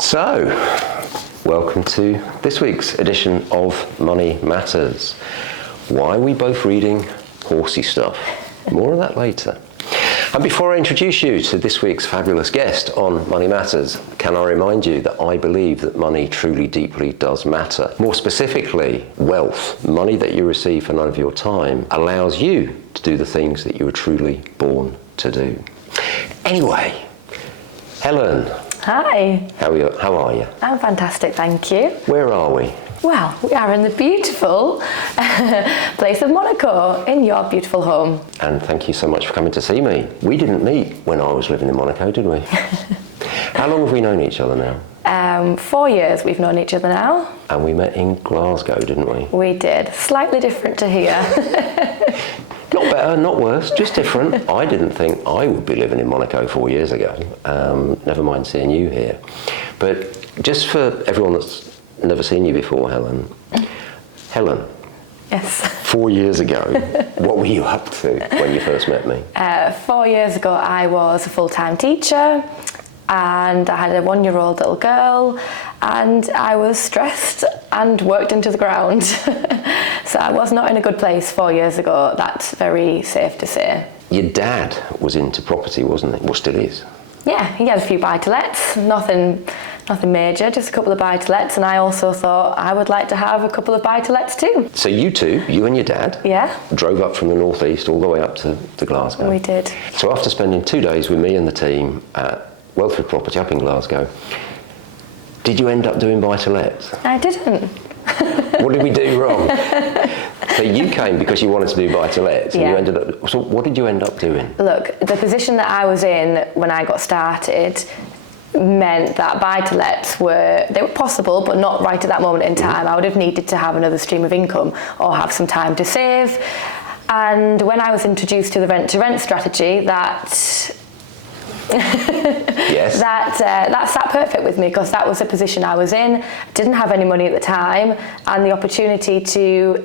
So, welcome to this week's edition of Money Matters. Why are we both reading horsey stuff? More of that later. And before I introduce you to this week's fabulous guest on Money Matters, can I remind you that I believe that money truly deeply does matter. More specifically, wealth, money that you receive for none of your time, allows you to do the things that you were truly born to do. Anyway, Helen. Hi. How are you? I'm fantastic, thank you. Where are we? Well, we are in the beautiful place of Monaco, in your beautiful home. And thank you so much for coming to see me. We didn't meet when I was living in Monaco, did we? How long have we known each other now? 4 years we've known each other now. And we met in Glasgow, didn't we? We did. Slightly different to here. Not better, not worse, just different. I didn't think I would be living in Monaco 4 years ago. Never mind seeing you here. But just for everyone that's never seen you before, Helen. Helen. Yes. 4 years ago, what were you up to when you first met me? 4 years ago I was a full-time teacher and I had a 1-year-old little girl and I was stressed and worked into the ground. So I was not in a good place 4 years ago, that's very safe to say. Your dad was into property, wasn't he? Well, still is. Yeah, he had a few buy-to-lets, nothing major, just a couple of buy-to-lets, and I also thought I would like to have a couple of buy-to-lets too. So you two, you and your dad, drove up from the northeast all the way up to Glasgow. We did. So after spending 2 days with me and the team at Wealthford Property up in Glasgow, did you end up doing buy-to-lets? I didn't. What did we do wrong? So you came because you wanted to do buy-to-lets, and you ended up. So what did you end up doing? Look, the position that I was in when I got started meant that buy-to-lets were possible, but not right at that moment in time. I would have needed to have another stream of income or have some time to save. And when I was introduced to the rent-to-rent strategy, that yes. that sat perfect with me because that was the position I was in. Didn't have any money at the time, and the opportunity to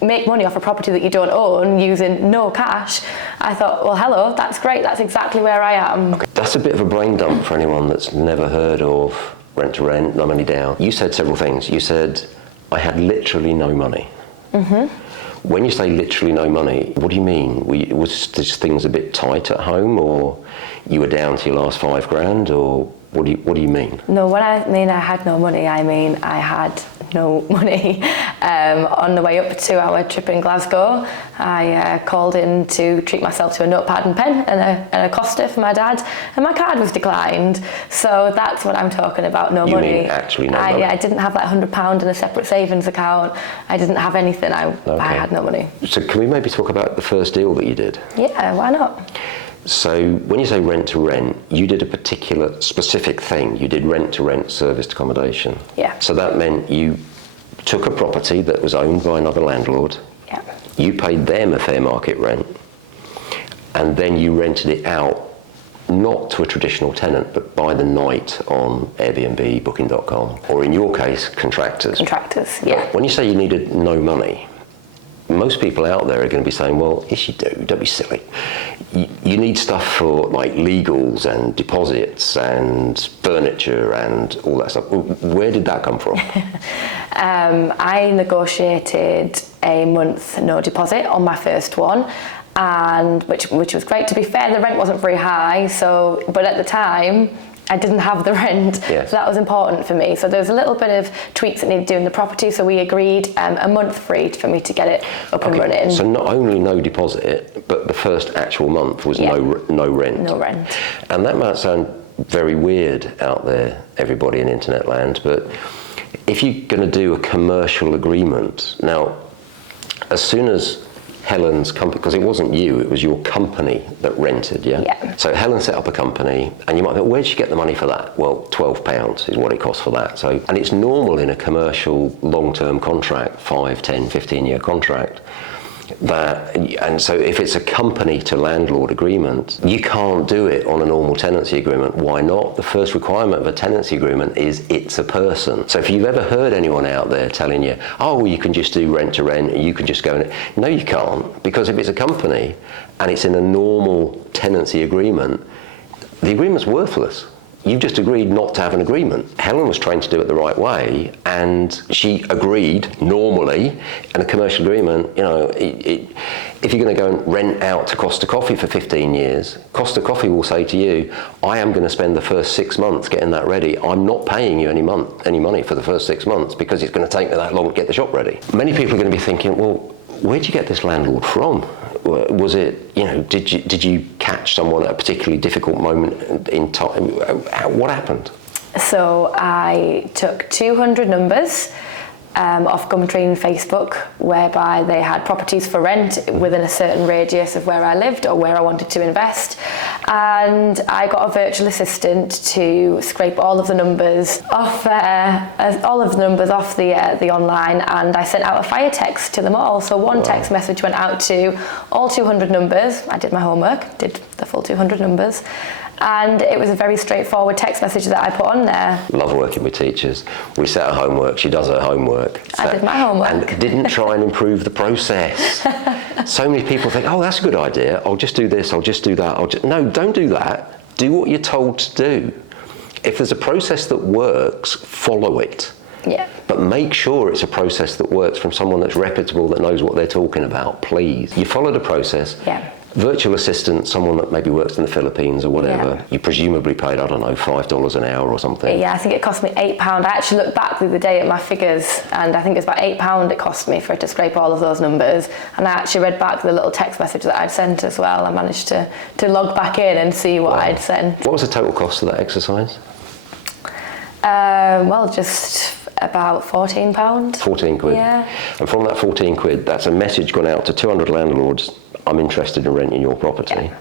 make money off a property that you don't own using no cash, I thought, well, hello, that's great, that's exactly where I am. Okay. That's a bit of a brain dump for anyone that's never heard of rent to rent, no money down. You said several things. You said, I had literally no money. Mm-hmm. When you say literally no money, what do you mean? Was just things a bit tight at home, or you were down to your last $5,000, or what do you mean? No, when I mean I had no money, I mean I had no money. On the way up to our trip in Glasgow, I called in to treat myself to a notepad and pen and a Costa for my dad, and my card was declined. So that's what I'm talking about, no money. You mean actually no money? I didn't have that £100 in a separate savings account. I didn't have anything. I had no money. So can we maybe talk about the first deal that you did? Yeah, why not? So when you say rent to rent, you did a particular specific thing. You did rent to rent serviced accommodation. Yeah. So that meant you took a property that was owned by another landlord. Yeah. You paid them a fair market rent, and then you rented it out, not to a traditional tenant, but by the night on Airbnb, Booking.com, or in your case, contractors. Contractors, yeah. When you say you needed no money, most people out there are going to be saying, well, yes you do, don't be silly. You need stuff for like legals and deposits and furniture and all that stuff. Where did that come from? I negotiated a month no deposit on my first one, and which was great. To be fair, the rent wasn't very high, but at the time I didn't have the rent, yes. So that was important for me. So there was a little bit of tweaks that needed doing the property, so we agreed a month free for me to get it up and running. So not only no deposit, but the first actual month was no rent. No rent. And that might sound very weird out there, everybody in internet land, but if you're going to do a commercial agreement, now, as soon as Helen's company, because it wasn't you, it was your company that rented, yeah? Yeah. So Helen set up a company, and you might think, where'd she get the money for that? Well, £12 is what it costs for that. So, and it's normal in a commercial long-term contract, 5, 10, 15-year contract, and so if it's a company to landlord agreement, you can't do it on a normal tenancy agreement. Why not? The first requirement of a tenancy agreement is it's a person. So if you've ever heard anyone out there telling you, oh, you can just do rent to rent, and you can just go in, no, you can't, because if it's a company and it's in a normal tenancy agreement, the agreement's worthless. you've just agreed not to have an agreement. Helen was trained to do it the right way, and she agreed normally in a commercial agreement, if you're going to go and rent out to Costa Coffee for 15 years, Costa Coffee will say to you, I am going to spend the first 6 months getting that ready. I'm not paying you any money for the first 6 months because it's going to take me that long to get the shop ready. Many people are going to be thinking, well, where'd you get this landlord from? Was it, did you catch someone at a particularly difficult moment in time? What happened? So I took 200 numbers off Gumtree and Facebook, whereby they had properties for rent within a certain radius of where I lived or where I wanted to invest. And I got a virtual assistant to scrape all of the numbers off the online, and I sent out a fire text to them all. So one text message went out to all 200 numbers. I did my homework, did the full 200 numbers. And it was a very straightforward text message that I put on there. Love working with teachers. We set her homework, she does her homework. I did my homework. And didn't try and improve the process. So many people think, oh, that's a good idea. I'll just do this, I'll just do that. No, don't do that. Do what you're told to do. If there's a process that works, follow it. Yeah. But make sure it's a process that works from someone that's reputable, that knows what they're talking about, please. You followed a process. Yeah. Virtual assistant, someone that maybe works in the Philippines or whatever, Yeah. you presumably paid, I don't know, $5 an hour or something. Yeah, I think it cost me £8. I actually looked back the other day at my figures, and I think it's about £8 it cost me for it to scrape all of those numbers. And I actually read back the little text message that I'd sent as well. I managed to log back in and see what I'd sent. What was the total cost of that exercise? Well, just about £14. 14 quid. Yeah. And from that 14 quid, that's a message gone out to 200 landlords. I'm interested in renting your property. Yeah.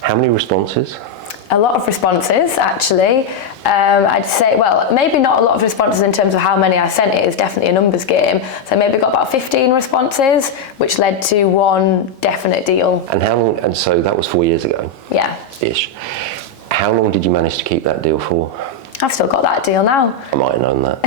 How many responses? A lot of responses, actually. I'd say, well, maybe not a lot of responses in terms of how many I sent. It is definitely a numbers game. So maybe got about 15 responses, which led to one definite deal. And how long? And so that was 4 years ago. Yeah. Ish. How long did you manage to keep that deal for? I've still got that deal now. I might have known that.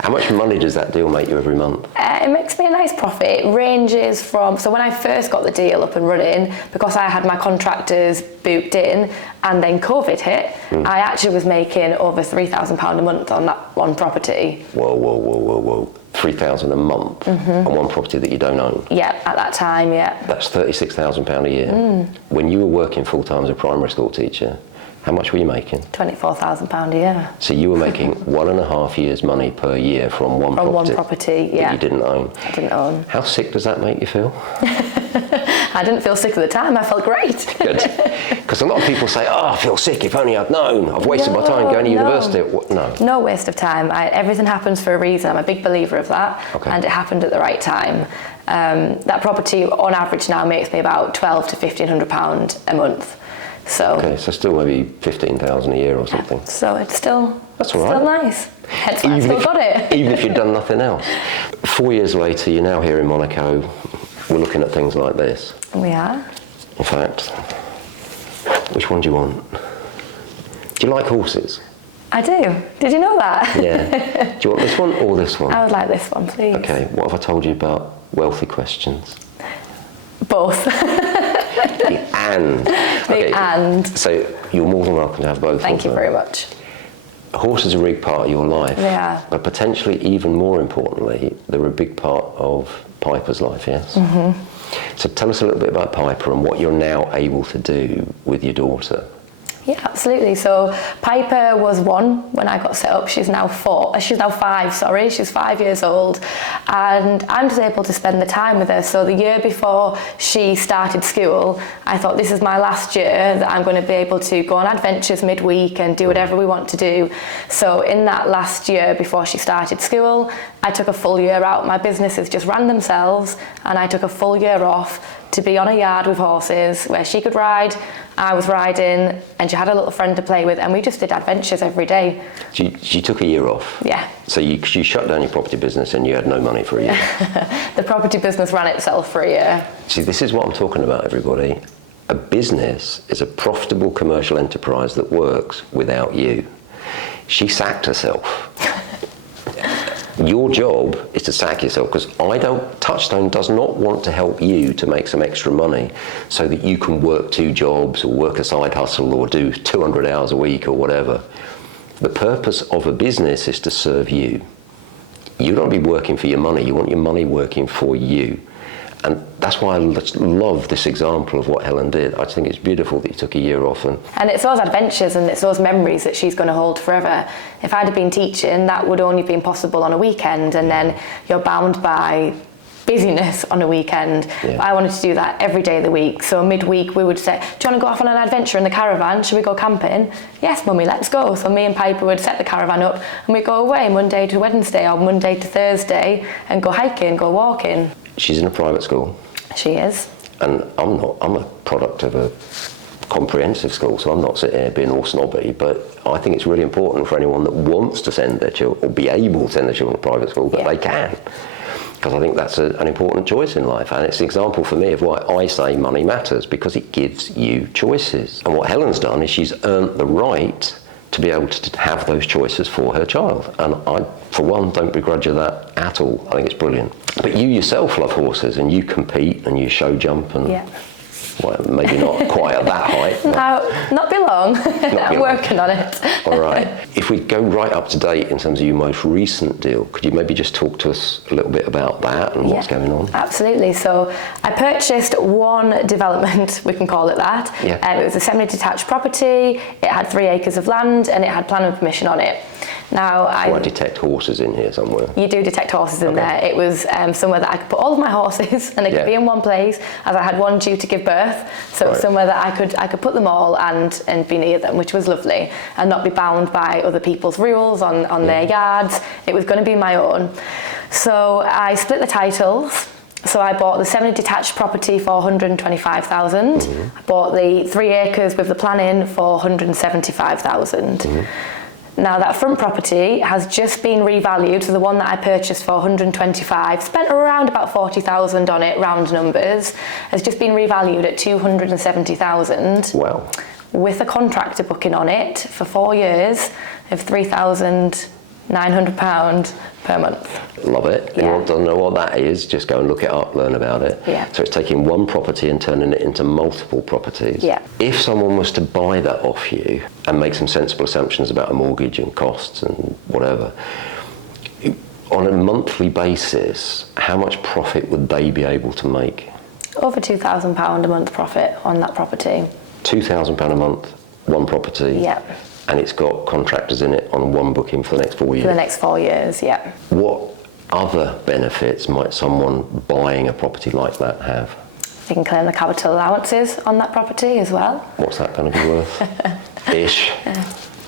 How much money does that deal make you every month? It makes me a nice profit. It ranges from, so when I first got the deal up and running, because I had my contractors booked in and then COVID hit, I actually was making over £3,000 a month on that one property. Whoa. 3,000 a month on one property that you don't own? Yeah, at that time, yeah. That's £36,000 a year. When you were working full-time as a primary school teacher, how much were you making? £24,000 a year. So you were making 1.5 years' money per year from one property yeah. that you didn't own. I didn't own. How sick does that make you feel? I didn't feel sick at the time. I felt great. Good. Because a lot of people say, oh, I feel sick, if only I'd known. I've wasted my time going to university. No. No waste of time. Everything happens for a reason. I'm a big believer of that. Okay. And it happened at the right time. That property on average now makes me about £1,200 to £1,500 a month. So, okay, so still maybe 15,000 a year or something. So it's still, that's all right. Still nice. Hence why I've still got it. Even if you'd done nothing else. 4 years later, you're now here in Monaco. We're looking at things like this. We are. In fact, which one do you want? Do you like horses? I do. Did you know that? Yeah. Do you want this one or this one? I would like this one, please. Okay, what have I told you about wealthy questions? Both. And. So you're more than welcome to have both. Thank you very much. Horses are a big part of your life. They are. But potentially even more importantly, they're a big part of Piper's life, yes? Mm-hmm. So tell us a little bit about Piper and what you're now able to do with your daughter. Yeah, absolutely. So Piper was 1 when I got set up. She's now 5, sorry. She's 5 years old. And I'm just able to spend the time with her. So the year before she started school, I thought this is my last year that I'm going to be able to go on adventures midweek and do whatever we want to do. So in that last year before she started school, I took a full year out. My businesses just ran themselves and I took a full year off to be on a yard with horses where she could ride, I was riding, and she had a little friend to play with, and we just did adventures every day. She took a year off? Yeah. So you shut down your property business and you had no money for a year? The property business ran itself for a year. See, this is what I'm talking about, everybody. A business is a profitable commercial enterprise that works without you. She sacked herself. Your job is to sack yourself, because Touchstone does not want to help you to make some extra money so that you can work 2 jobs or work a side hustle or do 200 hours a week or whatever. The purpose of a business is to serve you. You don't be working for your money, you want your money working for you. And that's why I love this example of what Helen did. I think it's beautiful that you took a year off. And it's those adventures and it's those memories that she's going to hold forever. If I'd have been teaching, that would only have been possible on a weekend, and then you're bound by busyness on a weekend. Yeah. I wanted to do that every day of the week. So midweek we would say, do you want to go off on an adventure in the caravan? Should we go camping? Yes, mummy, let's go. So me and Piper would set the caravan up and we'd go away Monday to Wednesday or Monday to Thursday and go hiking, go walking. she's in a private school. She is. And I'm not. I'm a product of a comprehensive school, so I'm not sitting here being all snobby, but I think it's really important for anyone that wants to send their children, or be able to send their children to private school, that they can. Because I think that's an important choice in life, and it's an example for me of why I say money matters, because it gives you choices. And what Helen's done is she's earned the right to be able to have those choices for her child. And I, for one, don't begrudge her that at all. I think it's brilliant. But you yourself love horses, and you compete and you show jump, and well, maybe not quite at that height. No, not be long. I'm working on it. All right. If we go right up to date in terms of your most recent deal, could you maybe just talk to us a little bit about that and what's going on? Absolutely. So I purchased one development, we can call it that. It was a semi-detached property. It had 3 acres of land and it had planning permission on it. Now, I detect horses in here somewhere. You do detect horses in there. It was somewhere that I could put all of my horses and they could be in one place, as I had one due to give birth. So it was somewhere that I could put them all and be near them, which was lovely, and not be bound by other people's rules on their yards. It was going to be my own. So I split the titles. So I bought the semi-detached property for 125,000. I bought the 3 acres with the planning for 175,000. Now that front property has just been revalued, so the one that I purchased for 125, spent around about 40,000 on it, round numbers, has just been revalued at 270,000. Wow. With a contractor booking on it for 4 years of £3,900 per month. Love it. Anyone doesn't know what that is, just go and look it up, learn about it. So it's taking one property and turning it into multiple properties. If someone was to buy that off you and make some sensible assumptions about a mortgage and costs and whatever, on a monthly basis, how much profit would they be able to make? Over £2,000 a month profit on that property. £2,000 a month, one property. And it's got contractors in it on one booking for the next 4 years. For the next 4 years, What other benefits might someone buying a property like that have? They can claim the capital allowances on that property as well. What's that going to be worth? Ish.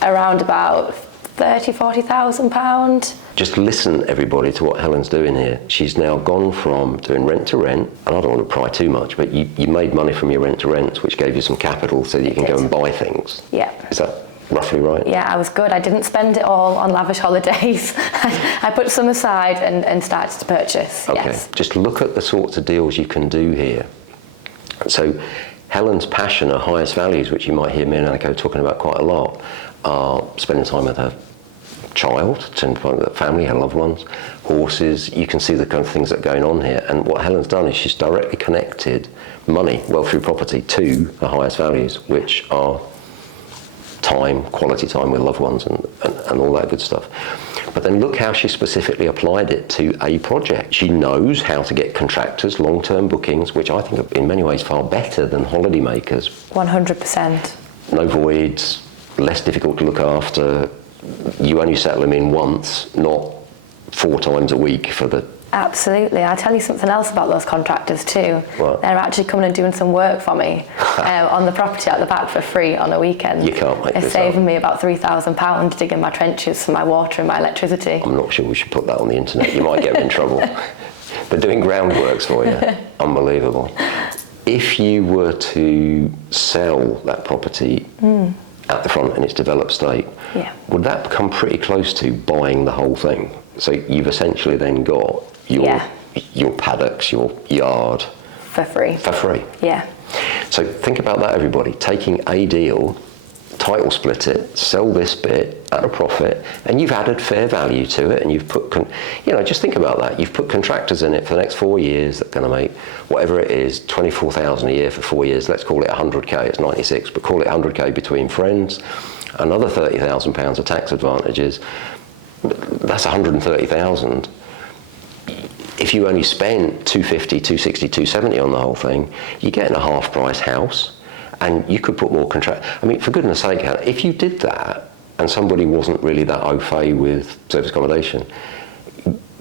Around about £40,000. Just listen, everybody, to what Helen's doing here. She's now gone from doing rent to rent, and I don't want to pry too much, but you made money from your rent to rent, which gave you some capital so that you can go and buy things. Is that roughly right? I was good. I didn't spend it all on lavish holidays. I put some aside and started to purchase. Just look at the sorts of deals you can do here. So Helen's passion, her highest values, which you might hear me and Annika talking about quite a lot, are spending time with her child, spending time with her family, her loved ones, horses. You can see the kind of things that are going on here. And what Helen's done is she's directly connected money, wealth through property, to her highest values, which are time, quality time with loved ones and all that good stuff. But then look how she specifically applied it to a project. She knows how to get contractors, long-term bookings, which I think are in many ways far better than holiday makers. 100%. No voids, less difficult to look after. You only settle them in once, not 4 times a week for the... Absolutely. I'll tell you something else about those contractors too. What? They're actually coming and doing some work for me on the property at the back for free on a weekend. You can't make this up. They're saving me about £3,000 digging my trenches for my water and my electricity. I'm not sure we should put that on the internet. You might get them in trouble. They're doing groundworks for you. Unbelievable. If you were to sell that property at the front in its developed state, would that come pretty close to buying the whole thing? So you've essentially then got your paddocks, your yard. For free. Yeah. So think about that, everybody. Taking a deal, title split it, sell this bit at a profit, and you've added fair value to it, and you've put, just think about that. You've put contractors in it for the next 4 years that are going to make whatever it is, 24,000 a year for 4 years. Let's call it 100k. It's 96, but call it 100k between friends. Another £30,000 of tax advantages. That's 130,000. If you only spent 250, 260, 270 on the whole thing, you're getting a half price house. And you could put more contract. I mean, for goodness sake, Helen, if you did that and somebody wasn't really that au fait with service accommodation,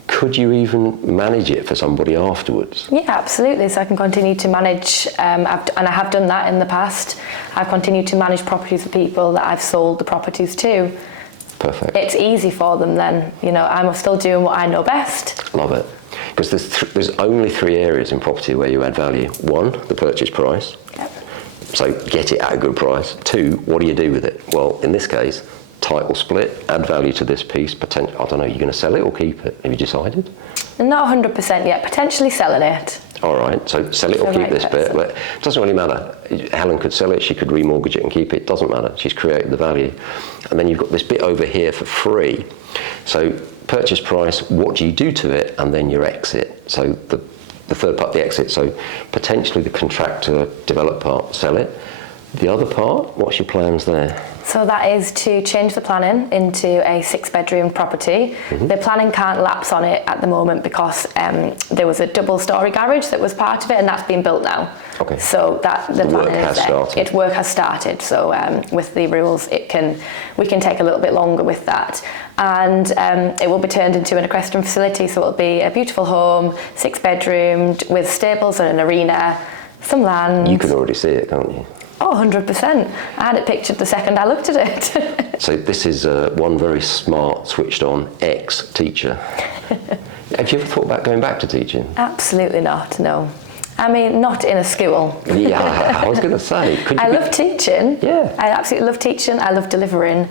could you even manage it for somebody afterwards? Yeah, absolutely. So I can continue to manage, and I have done that in the past. I've continued to manage properties for people that I've sold the properties to. Perfect. It's easy for them then. I'm still doing what I know best. Love it. Because there's only 3 areas in property where you add value. 1, the purchase price. Yep. So get it at a good price. 2, what do you do with it? Well, in this case, title split, add value to this piece. I don't know, you're going to sell it or keep it? Have you decided? Not 100% yet, potentially selling it. All right, so sell it or keep this bit. But it doesn't really matter. Helen could sell it, she could remortgage it and keep it. Doesn't matter, she's created the value. And then you've got this bit over here for free. So purchase price, what do you do to it? And then your exit. So the third part, the exit. So potentially the contractor develop part, sell it. The other part, what's your plans there? So that is to change the planning into a 6-bedroom property. Mm-hmm. The planning can't lapse on it at the moment because there was a double-storey garage that was part of it, and that's been built now. Okay. So that the work has started. Work has started. So with the rules, we can take a little bit longer with that, and it will be turned into an equestrian facility. So it'll be a beautiful home, 6-bedroomed, with stables and an arena, some land. You can already see it, can't you? Oh, 100%. I had it pictured the second I looked at it. So this is one very smart, switched on ex-teacher. Have you ever thought about going back to teaching? Absolutely not, no. I mean, not in a school. Yeah, I was going to say. I love teaching. Yeah. I absolutely love teaching. I love delivering,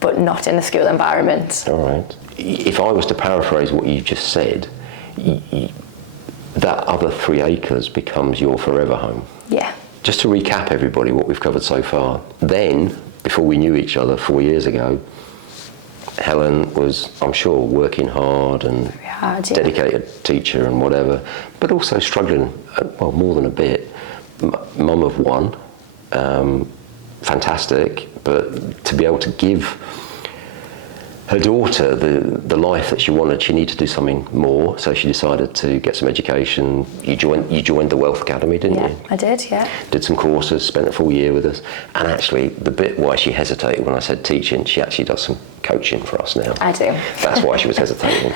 but not in a school environment. All right. If I was to paraphrase what you just said, that other 3 acres becomes your forever home. Yeah. Just to recap everybody what we've covered so far. Then, before we knew each other 4 years ago, Helen was, I'm sure, working hard and dedicated teacher and whatever, but also struggling, well, more than a bit. Mum of 1, fantastic, but to be able to give her daughter the life that she wanted, she needed to do something more, so she decided to get some education. You joined the Wealth Academy, didn't you? I did, yeah. Did some courses, spent a full year with us, and actually the bit why she hesitated when I said teaching, she actually does some coaching for us now. I do. That's why she was hesitating.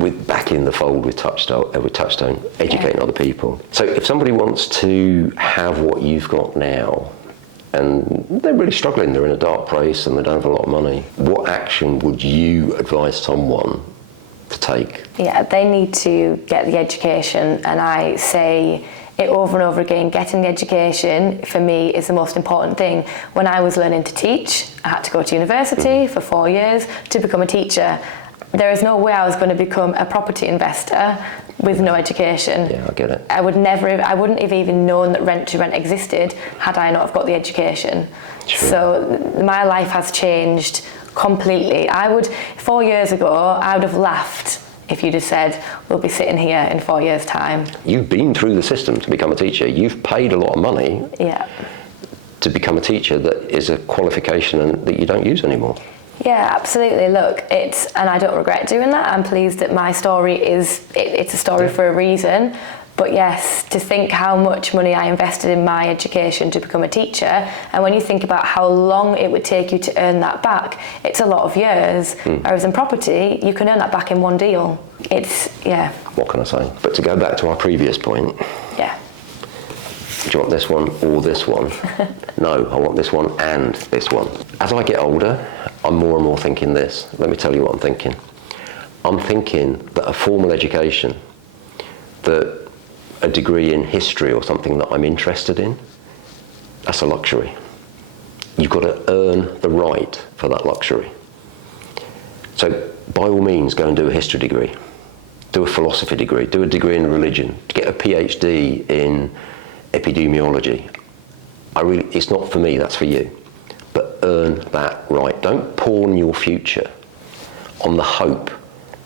With back in the fold with Touchstone, educating other people. So if somebody wants to have what you've got now, and they're really struggling, they're in a dark place and they don't have a lot of money, what action would you advise someone to take? Yeah, they need to get the education, and I say it over and over again, getting the education for me is the most important thing. When I was learning to teach, I had to go to university for 4 years to become a teacher. There is no way I was going to become a property investor with no education. Yeah, I get it. I wouldn't have even known that rent to rent existed had I not have got the education. Sure. So my life has changed completely. 4 years ago, I would have laughed if you'd have said, we'll be sitting here in 4 years' time. You've been through the system to become a teacher. You've paid a lot of money to become a teacher that is a qualification and that you don't use anymore. Yeah, absolutely. Look, and I don't regret doing that. I'm pleased that my story it's a story for a reason. But yes, to think how much money I invested in my education to become a teacher, and when you think about how long it would take you to earn that back, it's a lot of years. Whereas in property, you can earn that back in one deal. What can I say? But to go back to our previous point. Yeah. Do you want this one or this one? No, I want this one and this one. As I get older, I'm more and more thinking this. Let me tell you what I'm thinking. I'm thinking that a formal education, that a degree in history or something that I'm interested in, that's a luxury. You've got to earn the right for that luxury. So by all means, go and do a history degree, do a philosophy degree, do a degree in religion, get a PhD in epidemiology. It's not for me, that's for you. but earn that right. Don't pawn your future on the hope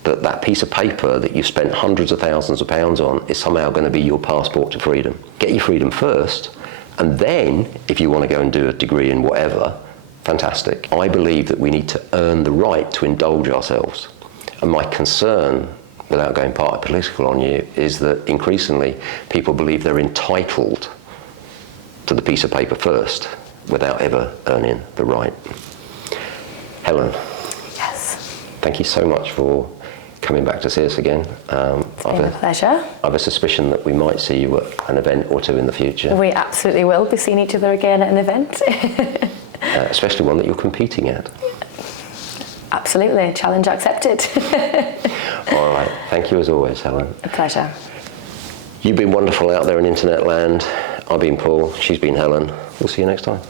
that that piece of paper that you've spent hundreds of thousands of pounds on is somehow going to be your passport to freedom. Get your freedom first, and then if you want to go and do a degree in whatever, fantastic. I believe that we need to earn the right to indulge ourselves. And my concern, without going part political on you, is that increasingly people believe they're entitled to the piece of paper first without ever earning the right. Helen. Yes. Thank you so much for coming back to see us again. It's been a pleasure. I have a suspicion that we might see you at an event or two in the future. We absolutely will be seeing each other again at an event. Especially one that you're competing at. Absolutely, challenge accepted. All right, thank you as always, Helen. A pleasure. You've been wonderful out there in internet land. I've been Paul, she's been Helen. We'll see you next time.